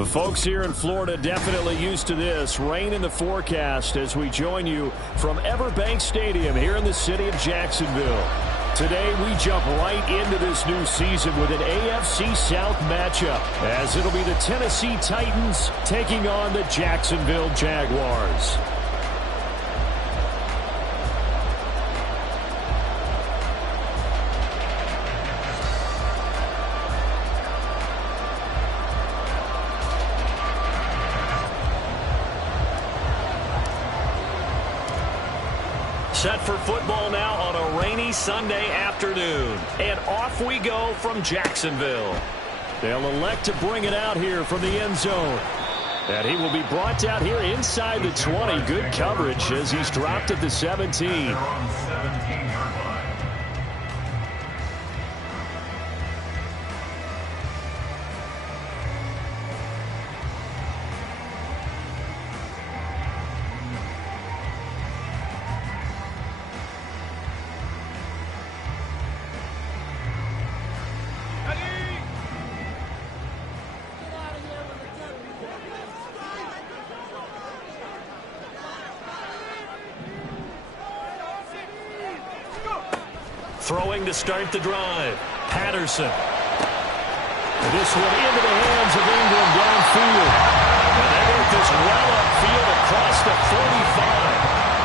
The folks here in Florida definitely used to this. Rain in the forecast as we join you from Everbank Stadium here in the city of Jacksonville. Today we jump right into this new season with an AFC South matchup as it'll be the Tennessee Titans taking on the Jacksonville Jaguars. Set for football now on a rainy Sunday afternoon. And off we go from Jacksonville. They'll elect to bring it out here from the end zone. And he will be brought out here inside the 20. Good coverage as he's dropped at the 17. Throwing to start the drive. Patterson. This one into the hands of Ingram downfield. And they work this well upfield across the 45.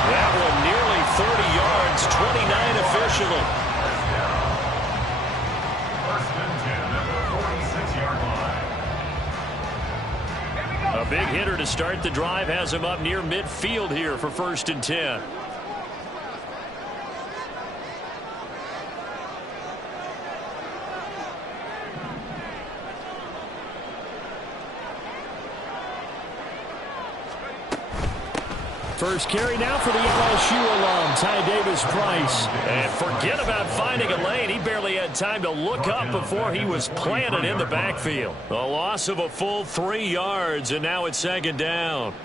That one nearly 30 yards, 29 officially. A big hitter to start the drive has him up near midfield here for 1st and 10. First carry now for the LSU alum, Ty Davis-Price. And forget about finding a lane. He barely had time to look up before he was planted in the backfield. A loss of a full 3 yards, and now it's 2nd down.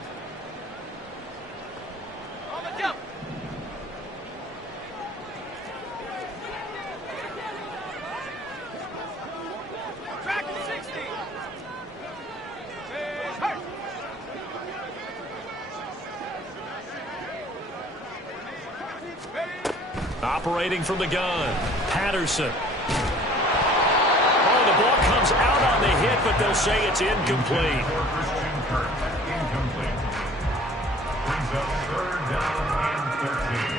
Operating from the gun, Patterson. Oh, the ball comes out on the hit, but they'll say it's incomplete. Brings up 3rd down and 13.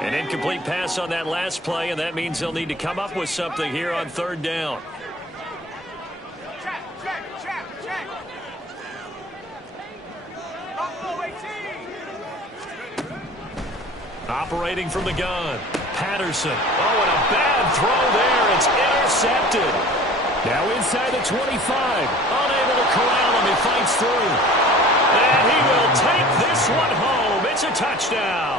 An incomplete pass on that last play, and that means they'll need to come up with something here on 3rd down. Operating from the gun, Patterson. Oh, and a bad throw there. It's intercepted. Now inside the 25. Unable to corral him. He fights through. And he will take this one home. It's a touchdown.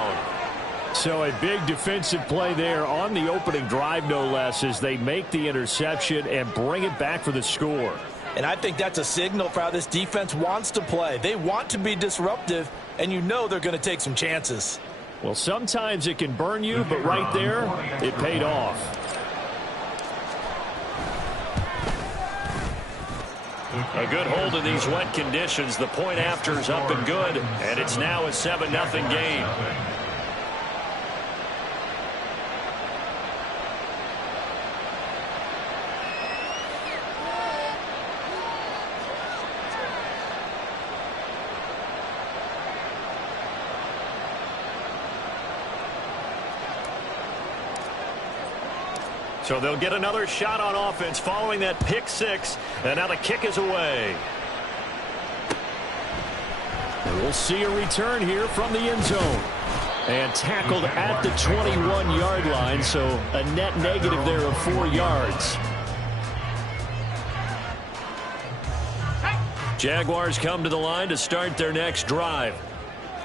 So a big defensive play there on the opening drive, no less, as they make the interception and bring it back for the score. And I think that's a signal for how this defense wants to play. They want to be disruptive, and you know they're going to take some chances. Well, sometimes it can burn you, but right there, it paid off. A good hold in these wet conditions. The point after is up and good, and it's now a 7-0 game. So they'll get another shot on offense following that pick 6, and now the kick is away. And we'll see a return here from the end zone. And tackled at the 21-yard line, so a net negative there of 4 yards. Jaguars come to the line to start their next drive.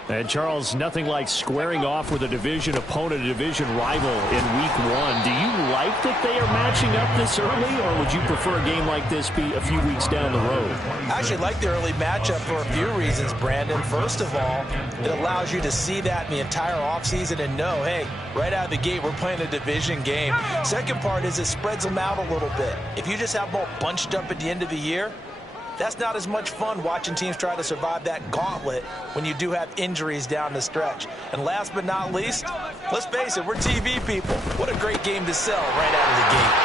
And, Charles, nothing like squaring off with a division opponent, a division rival in Week 1. Do you like that they are matching up this early, or would you prefer a game like this be a few weeks down the road? I actually like the early matchup for a few reasons, Brandon. First of all, it allows you to see that in the entire offseason and know, hey, right out of the gate, we're playing a division game. Second part is it spreads them out a little bit. If you just have them all bunched up at the end of the year, that's not as much fun watching teams try to survive that gauntlet when you do have injuries down the stretch. And last but not least, let's face it, we're TV people. What a great game to sell right out of the gate.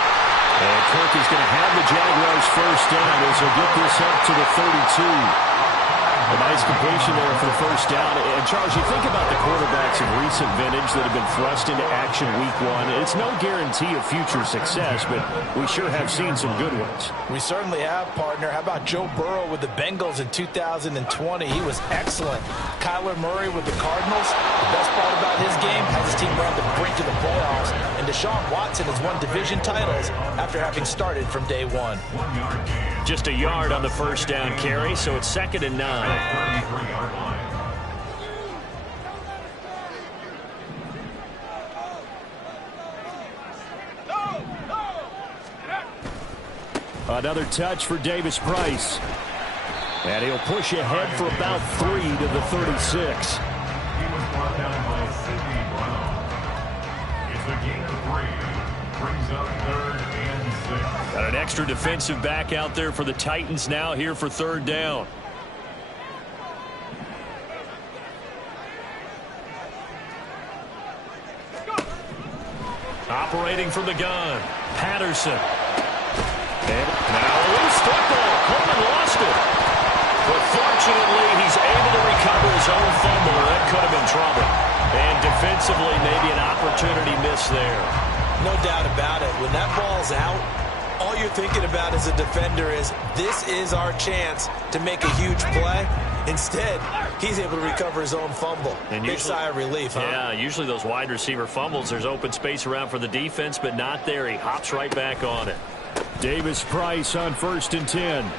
And Kirk is going to have the Jaguars first down as he'll get this up to the 32. A nice completion there for the first down. And, Charles, you think about the quarterbacks of recent vintage that have been thrust into action Week 1. It's no guarantee of future success, but we sure have seen some good ones. We certainly have, partner. How about Joe Burrow with the Bengals in 2020? He was excellent. Kyler Murray with the Cardinals. The best part about his game has his team around the brink of the playoffs. And Deshaun Watson has won division titles after having started from day one. Just a yard on the first down carry, so it's 2nd and 9. Another touch for Davis Price. And he'll push ahead for about 3 to the 36. He was brought down by Sidney Brown. It's a gain of 3. Brings up 3rd and 6. Got an extra defensive back out there for the Titans now here for 3rd down. Operating from the gun, Patterson. And now a loose football. Coleman lost it. But fortunately, he's able to recover his own fumble. That could have been trouble. And defensively, maybe an opportunity miss there. No doubt about it. When that ball's out, all you're thinking about as a defender is, this is our chance to make a huge play. Instead, he's able to recover his own fumble. And big sigh of relief, huh? Yeah, usually those wide receiver fumbles, there's open space around for the defense, but not there. He hops right back on it. Davis Price on 1st and 10.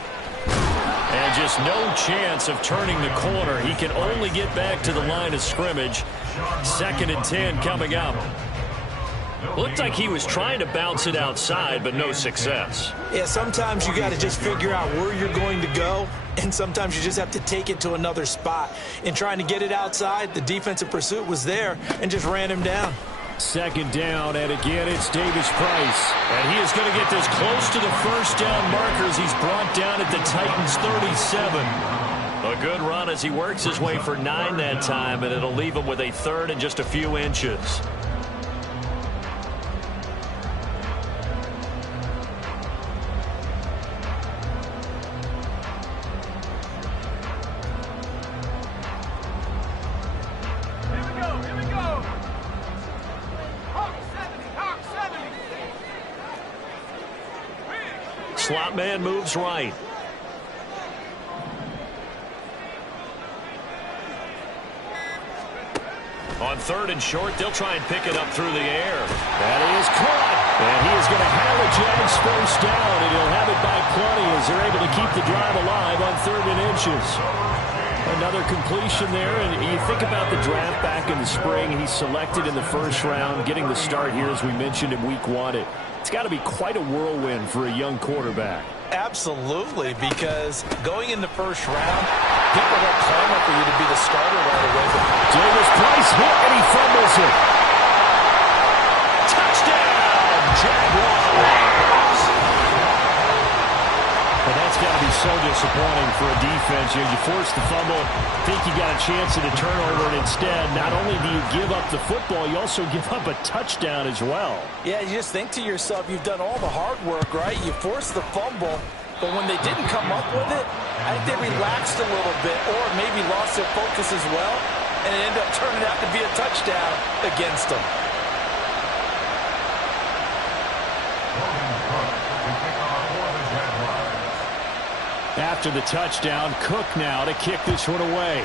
And just no chance of turning the corner. He can only get back to the line of scrimmage. 2nd and 10 coming up. Looked like he was trying to bounce it outside, but no success. Yeah, sometimes you got to just figure out where you're going to go, and sometimes you just have to take it to another spot. In trying to get it outside, the defensive pursuit was there and just ran him down. 2nd down, and again, it's Davis Price. And he is going to get this close to the first down markers. He's brought down at the Titans' 37. A good run as he works his way for 9 that time, and it'll leave him with a 3rd and just a few inches. Slot man moves right. On 3rd and short, they'll try and pick it up through the air. That is caught. And he is going to have the Jags first down, and he'll have it by plenty as they're able to keep the drive alive on 3rd and inches. Another completion there, and you think about the draft back in the spring. He's selected in the 1st round, getting the start here, as we mentioned, in Week 1. It's got to be quite a whirlwind for a young quarterback. Absolutely, because going in the 1st round, people don't clamor for you to be the starter right away. Davis Price hit, and he fumbles it. Touchdown, Jaguars! And that's got to be so disappointing for a defense. You force the fumble, think you got a chance at a turnover, and instead, not only do you give up the football, you also give up a touchdown as well. Yeah, you just think to yourself, you've done all the hard work, right? You force the fumble, but when they didn't come up with it, I think they relaxed a little bit or maybe lost their focus as well, and it ended up turning out to be a touchdown against them. After the touchdown, Cook now to kick this one away.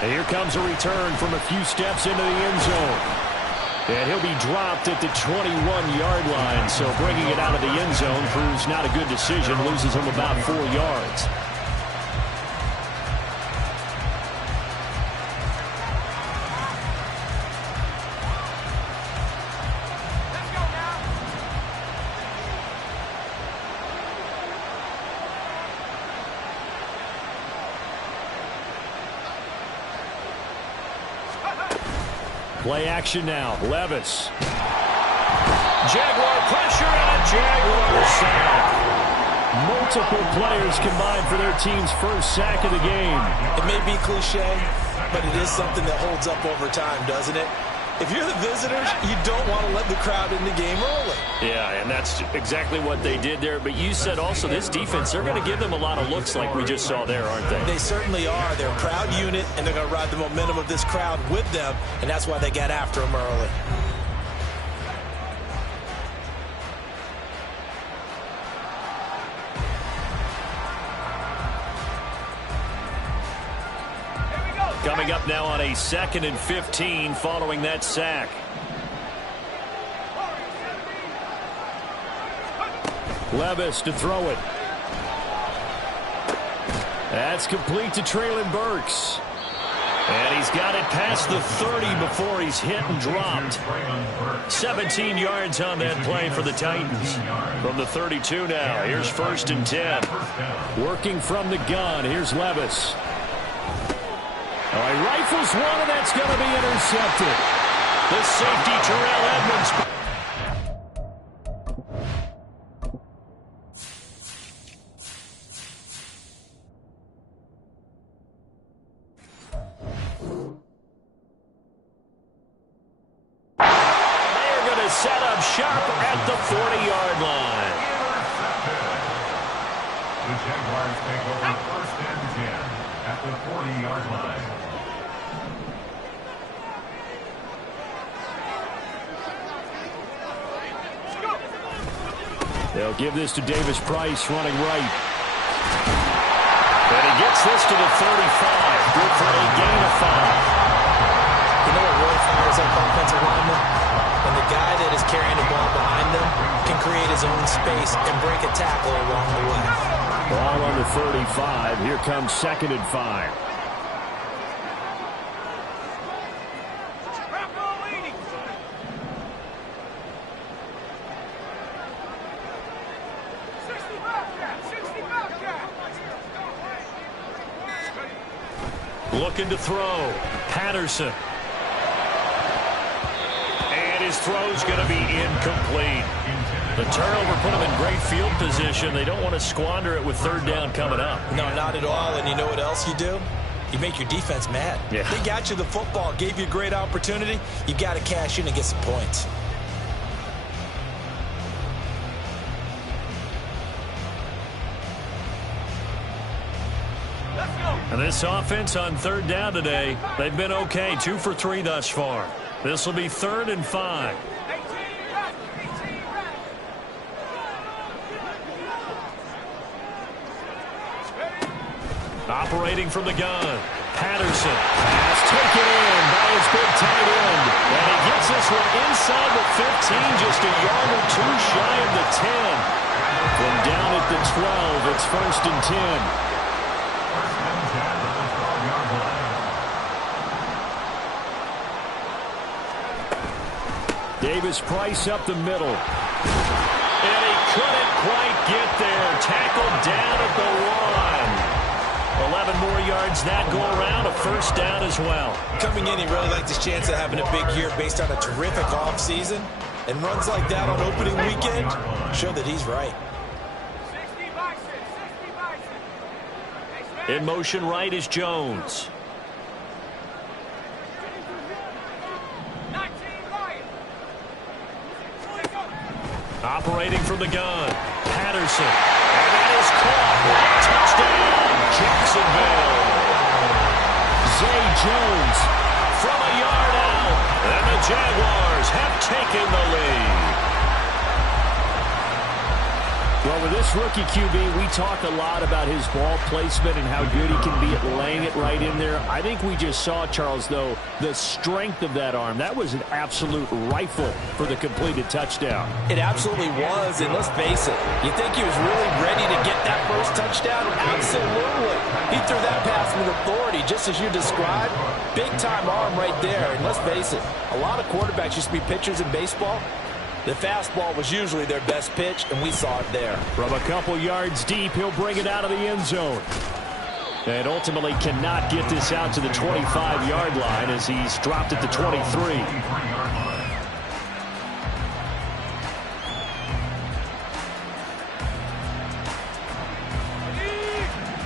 And here comes a return from a few steps into the end zone. And he'll be dropped at the 21-yard line. So bringing it out of the end zone proves not a good decision. Loses him about 4 yards. Play action now. Levis. Jaguar pressure and a Jaguar sack. Multiple players combined for their team's first sack of the game. It may be cliche, but it is something that holds up over time, doesn't it? If you're the visitors, you don't want to let the crowd in the game early. Yeah, and that's exactly what they did there. But you said also this defense, they're going to give them a lot of looks like we just saw there, aren't they? They certainly are. They're a proud unit, and they're going to ride the momentum of this crowd with them, and that's why they got after them early. Coming up now on a 2nd and 15 following that sack. Levis to throw it. That's complete to Treylon Burks. And he's got it past the 30 before he's hit and dropped. 17 yards on that play for the Titans. From the 32 now, here's 1st and 10. Working from the gun, here's Levis. He rifles one, and that's going to be intercepted. The safety, Terrell Edmonds. They're going to set up shop at the 40-yard line. The Jaguars take over 1st and 10 at the 40-yard line. They'll give this to Davis Price running right. And he gets this to the 35. Good for a gain of 5. You know what really fires up offensive linemen? When the guy that is carrying the ball behind them can create his own space and break a tackle along the way. Ball on the 35. Here comes 2nd and 5. Looking to throw. Patterson. And his throw's going to be incomplete. The turnover put them in great field position. They don't want to squander it with 3rd down coming up. No, not at all. And you know what else you do? You make your defense mad. Yeah. They got you the football, gave you a great opportunity. You got to cash in and get some points. And this offense on 3rd down today, they've been okay. 2 for 3 thus far. This will be 3rd and 5. Operating from the gun. Patterson. Pass taken in by his big tight end. And he gets this one inside the 15, just a yard or 2 shy of the 10. From down at the 12, it's 1st and 10. Davis Price up the middle. And he couldn't quite get there. Tackled down at the 1. 11 more yards that go around. A 1st down as well. Coming in, he really liked his chance of having a big year based on a terrific offseason. And runs like that on opening weekend show that he's right. In motion right is Jones. Operating from the gun. Patterson. And that is caught. Touchdown, Jacksonville. Zay Jones from a yard out. And the Jaguars have taken the lead. Well, with this rookie QB, we talk a lot about his ball placement and how good he can be at laying it right in there. I think we just saw, Charles, though, the strength of that arm. That was an absolute rifle for the completed touchdown. It absolutely was, and let's face it, you think he was really ready to get that first touchdown? Absolutely. He threw that pass with authority, just as you described. Big-time arm right there, and let's face it, a lot of quarterbacks used to be pitchers in baseball. The fastball was usually their best pitch, and we saw it there. From a couple yards deep, he'll bring it out of the end zone. And ultimately cannot get this out to the 25-yard line as he's dropped at the 23.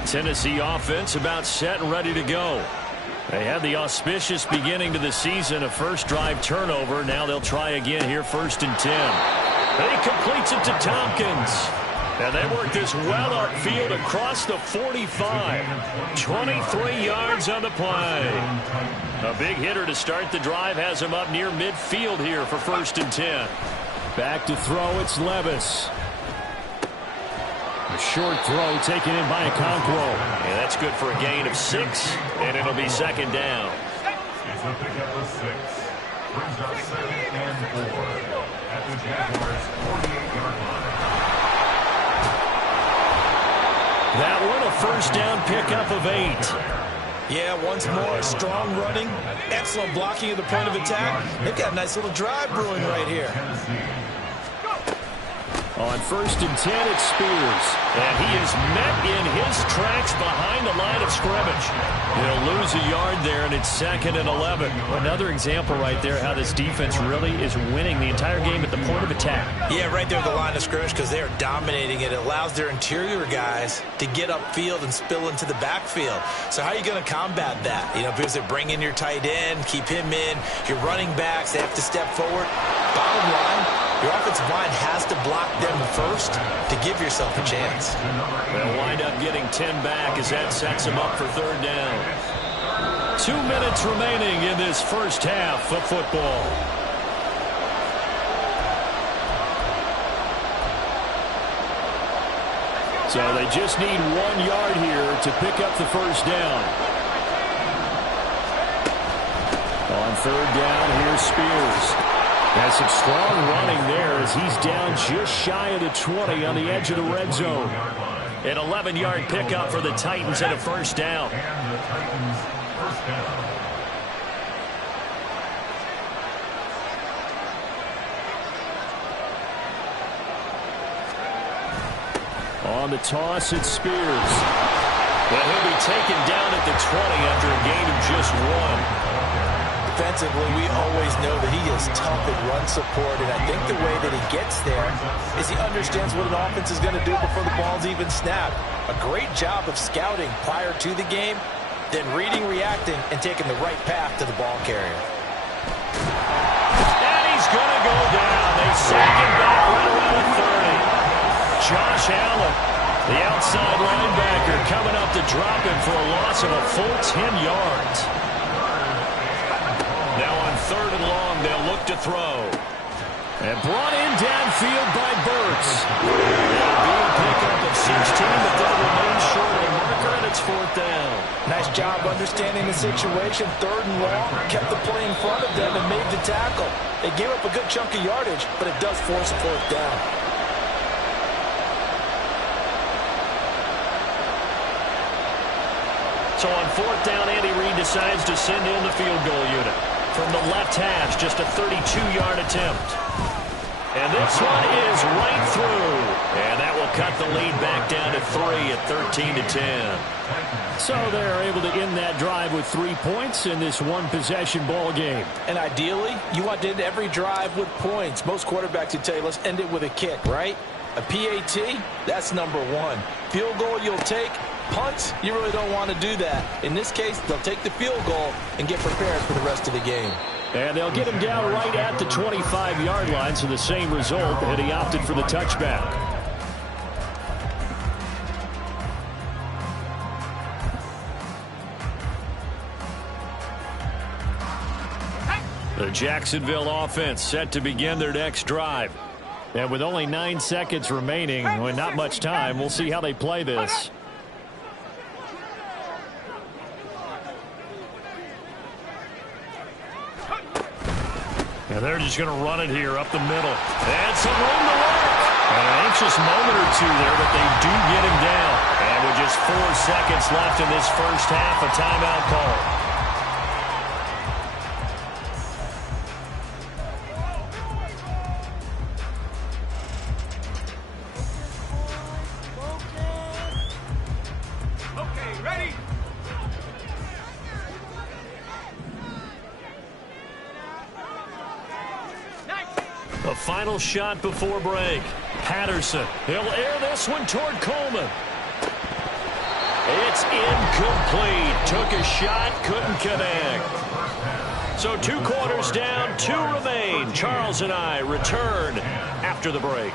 Tennessee offense about set and ready to go. They had the auspicious beginning to the season, a first drive turnover. Now they'll try again here, 1st and 10. He completes it to Tompkins. And they work this well upfield across the 45. 23 yards on the play. A big hitter to start the drive has him up near midfield here for 1st and 10. Back to throw, it's Levis. A short throw taken in by Okonkwo. And that's good for a gain of 6, and it'll be 2nd down. It's a pickup of 6. Brings up 2nd and 4 at the Jaguars' 48-yard line. That one a first down pickup of 8. Yeah, once more, strong running, excellent blocking at the point of attack. They've got a nice little drive brewing right here. On 1st and 10, it's Spears. And he is met in his tracks behind the line of scrimmage. He'll lose a yard there, and it's 2nd and 11. Another example right there how this defense really is winning the entire game at the point of attack. Yeah, right there at the line of scrimmage because they are dominating it. It allows their interior guys to get upfield and spill into the backfield. So how are you going to combat that? You know, because they bring in your tight end, keep him in. Your running backs, they have to step forward. Bottom line, your offensive line has to block them first to give yourself a chance. They'll wind up getting 10 back as that sets them up for 3rd down. 2 minutes remaining in this first half of football. So they just need 1 yard here to pick up the first down. On 3rd down, here's Spears. Has some strong running there as he's down just shy of the 20 on the edge of the red zone. An 11-yard pickup for the Titans and a first down. And the Titans' first down. On the toss, it's Spears. But he'll be taken down at the 20 after a gain of just 1. Defensively, we always know that he is tough in run support, and I think the way that he gets there is he understands what an offense is going to do before the ball's even snapped. A great job of scouting prior to the game, then reading, reacting, and taking the right path to the ball carrier. And he's going to go down. They sack him back right around the 30. Josh Allen, the outside linebacker, coming up to drop him for a loss of a full 10 yards. Now on 3rd and long, they'll look to throw. And brought in downfield by Burks. It'll be a pickup of 16, but they'll remain short of the marker, and it's 4th down. Nice job understanding the situation. 3rd and long, kept the play in front of them and made the tackle. They gave up a good chunk of yardage, but it does force a 4th down. So on 4th down, Andy Reid decides to send in the field goal unit. From the left hash, just a 32-yard attempt. And this one is right through. And that will cut the lead back down to 3 at 13-10. So they're able to end that drive with 3 points in this one-possession ball game. And ideally, you want to end every drive with points. Most quarterbacks would tell you, let's end it with a kick, right? A PAT, that's number 1. Field goal you'll take. Punts, you really don't want to do that. In this case, they'll take the field goal and get prepared for the rest of the game. And they'll get him down right at the 25-yard line, so the same result, and he opted for the touchback. The Jacksonville offense set to begin their next drive. And with only 9 seconds remaining, and not much time, we'll see how they play this. And they're just going to run it here up the middle. And some room to work. An anxious moment or two there, but they do get him down. And with just 4 seconds left in this first half, a timeout call. Okay, ready? A final shot before break. Patterson. He'll air this one toward Coleman. It's incomplete. Took a shot, couldn't connect. So 2 quarters down, 2 remain. Charles and I return after the break.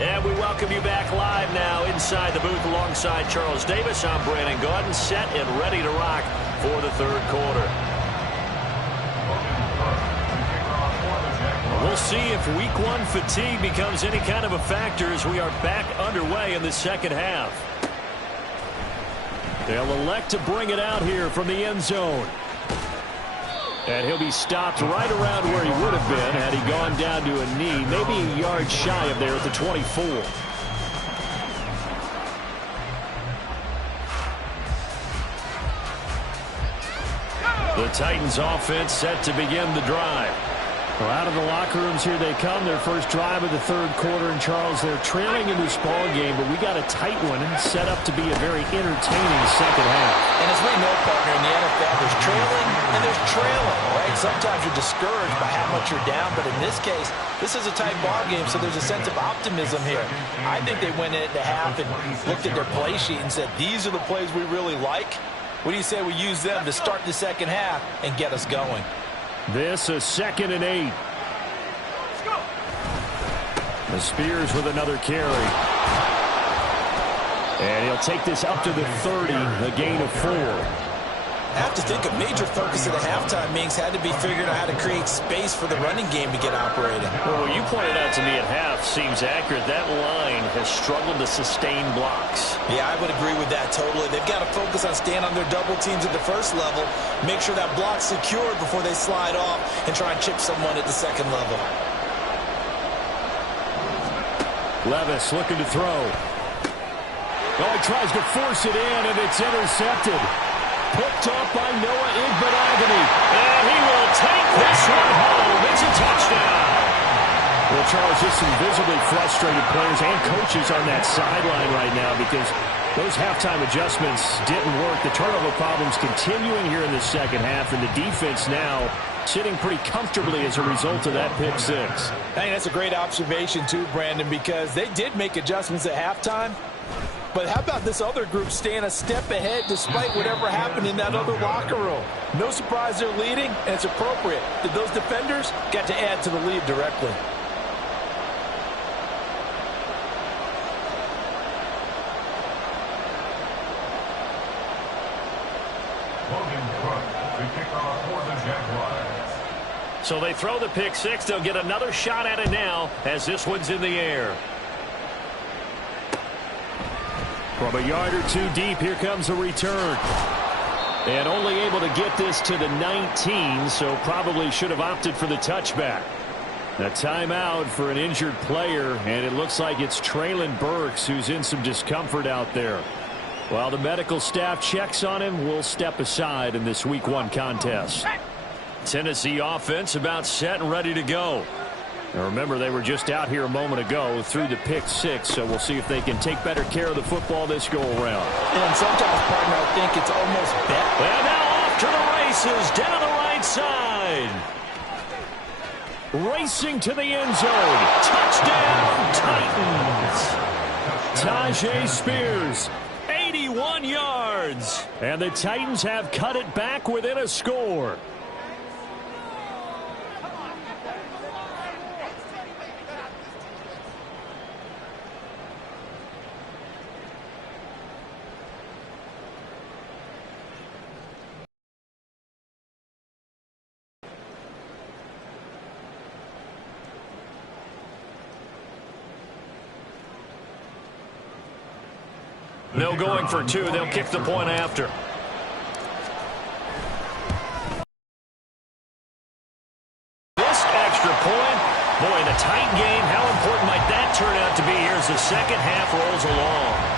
And we welcome you back live now inside the booth alongside Charles Davis. I'm Brandon Gaudin, set and ready to rock for the 3rd quarter. We'll see if week 1 fatigue becomes any kind of a factor as we are back underway in the 2nd half. They'll elect to bring it out here from the end zone. And he'll be stopped right around where he would have been had he gone down to a knee, maybe a yard shy of there at the 24. The Titans offense set to begin the drive. Well, out of the locker rooms here they come. Their first drive of the 3rd quarter. And Charles, they're trailing in this ball game, but we got a tight one set up to be a very entertaining 2nd half. And as we know, partner, in the NFL, there's trailing and there's trailing, right? Sometimes you're discouraged by how much you're down, but in this case, this is a tight ball game, so there's a sense of optimism here. I think they went into half and looked at their play sheet and said, these are the plays we really like. What do you say we use them to start the 2nd half and get us going? This is 2nd and 8. The Spears with another carry. And he'll take this up to the 30, a gain of 4. I have to think a major focus of the halftime meetings had to be figuring out how to create space for the running game to get operating. Well, what you pointed out to me at half seems accurate. That line has struggled to sustain blocks. Yeah, I would agree with that totally. They've got to focus on staying on their double teams at the 1st level, make sure that block's secured before they slide off and try and chip someone at the 2nd level. Levis looking to throw. Oh, he tries to force it in, and it's intercepted. Picked up by Noah Igbinoghene. And he will take this one home. It's a touchdown. Well, Charles, just some visibly frustrated players and coaches on that sideline right now because those halftime adjustments didn't work. The turnover problems continuing here in the 2nd half, and the defense now sitting pretty comfortably as a result of that pick 6. I think that's a great observation too, Brandon, because they did make adjustments at halftime. But how about this other group staying a step ahead despite whatever happened in that other locker room? No surprise they're leading, and it's appropriate that those defenders got to add to the lead directly. So they throw the pick 6. They'll get another shot at it now as this one's in the air. From a yard or 2 deep, here comes a return. And only able to get this to the 19, so probably should have opted for the touchback. A timeout for an injured player, and it looks like it's Treylon Burks who's in some discomfort out there. While the medical staff checks on him, we'll step aside in this Week 1 contest. Tennessee offense about set and ready to go. Now remember, they were just out here a moment ago through the pick 6, so we'll see if they can take better care of the football this go-around. And sometimes, partner, I think it's almost better. And now off to the races down the right side. Racing to the end zone. Touchdown, Titans. Tyjae Spears. 81 yards. And the Titans have cut it back within a score. No going for 2. They'll kick the point after. This extra point, boy, in a tight game, how important might that turn out to be here as the 2nd half rolls along?